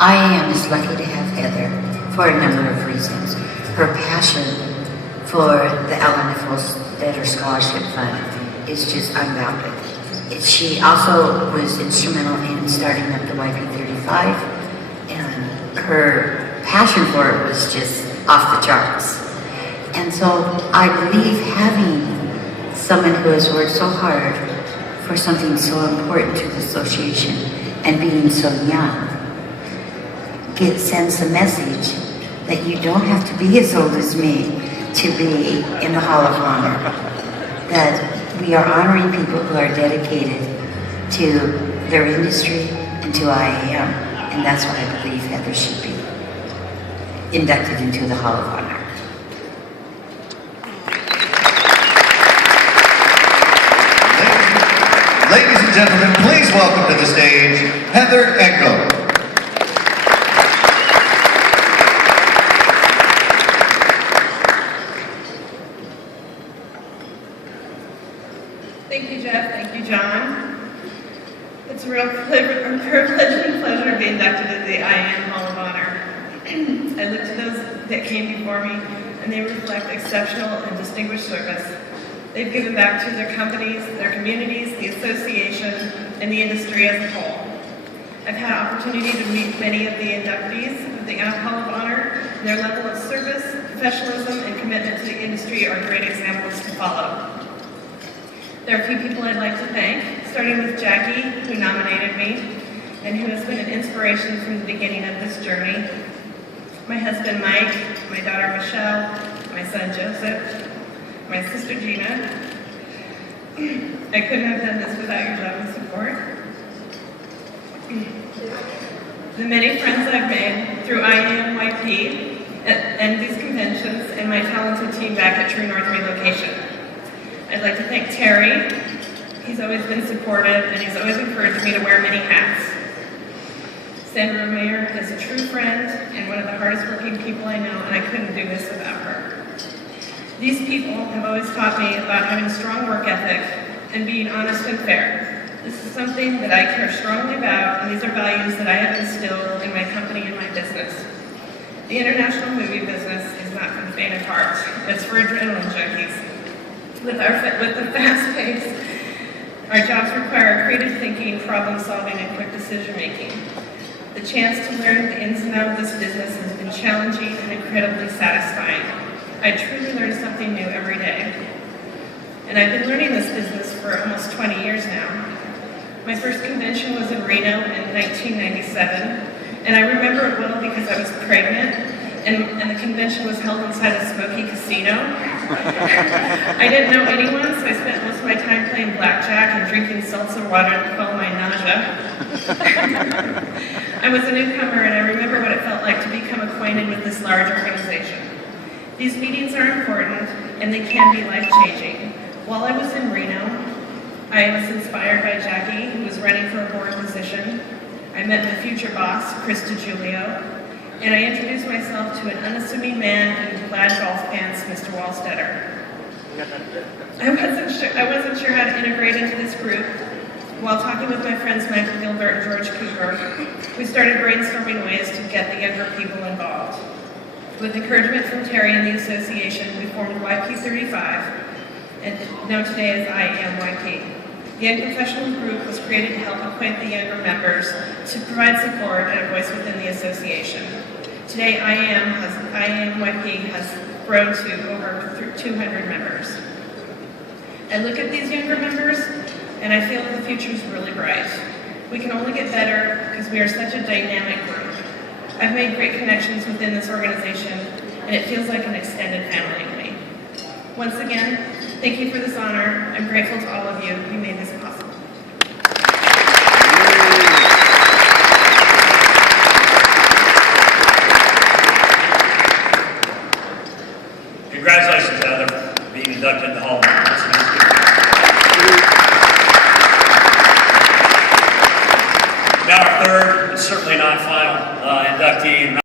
IAM is lucky to have Heather for a number of reasons. Her passion for the LNFL's Better Scholarship Fund is just unbounded. She also was instrumental in starting up the YP35, and her passion for it was just off the charts. And so I believe having someone who has worked so hard for something so important to the association and being so young sends a message that you don't have to be as old as me to be in the Hall of Honor. That we are honoring people who are dedicated to their industry and to IAM, and that's why I believe Heather should be inducted into the Hall of Honor. Ladies and gentlemen, please welcome to the stage, Heather Engel. Thank you, Jeff. Thank you, John. It's a real privilege and pleasure to be inducted into the IAM Hall of Honor. I look to those that came before me, and they reflect exceptional and distinguished service. They've given back to their companies, their communities, the association, and the industry as a whole. I've had opportunity to meet many of the inductees of the Hall of Honor, and their level of service, professionalism, and commitment to the industry are great examples to follow. There are a few people I'd like to thank, starting with Jackie, who nominated me, and who has been an inspiration from the beginning of this journey. My husband Mike, my daughter Michelle, my son Joseph, my sister Gina. I couldn't have done this without your love and support. The many friends I've made through IAMYP and these conventions, and my talented team back at True North Relocation. I'd like to thank Terry. He's always been supportive, and he's always encouraged me to wear many hats. Sandra Mayer is a true friend and one of the hardest working people I know, and I couldn't do this without her. These people have always taught me about having a strong work ethic and being honest and fair. This is something that I care strongly about, and these are values that I have instilled in my company and my business. The international movie business is not for the faint of heart. It's for adrenaline junkies. With the fast pace, our jobs require creative thinking, problem solving, and quick decision making. The chance to learn the ins and outs of this business has been challenging and incredibly satisfying. I truly learn something new every day. And I've been learning this business for almost 20 years now. My first convention was in Reno in 1997, and I remember it well because I was pregnant, and the convention was held inside a smoky casino. I didn't know anyone, so I spent most of my time playing blackjack and drinking seltzer water to quell my nausea. I was a newcomer, and I remember what it felt like to become acquainted with this large organization. These meetings are important, and they can be life-changing. While I was in Reno, I was inspired by Jackie, who was running for a board position. I met my future boss, Chris DiGiulio, and I introduced myself to an unassuming man in plaid golf pants, Mr. Wallstetter. I wasn't sure how to integrate into this group. While talking with my friends Michael Gilbert and George Cooper, we started brainstorming ways to get the younger people involved. With encouragement from Terry and the association, we formed YP35, and known today as IAMYP. The Young Professionals Group was created to help acquaint the younger members, to provide support and a voice within the association. Today, IAMYP has grown to over 200 members. I look at these younger members, and I feel the future is really bright. We can only get better because we are such a dynamic group. I've made great connections within this organization, and it feels like an extended family to me. Once again, thank you for this honor. I'm grateful to all of you who made this possible. Congratulations, Heather, for being inducted in the Hall of Honor. Now our third, and certainly not final, inductee.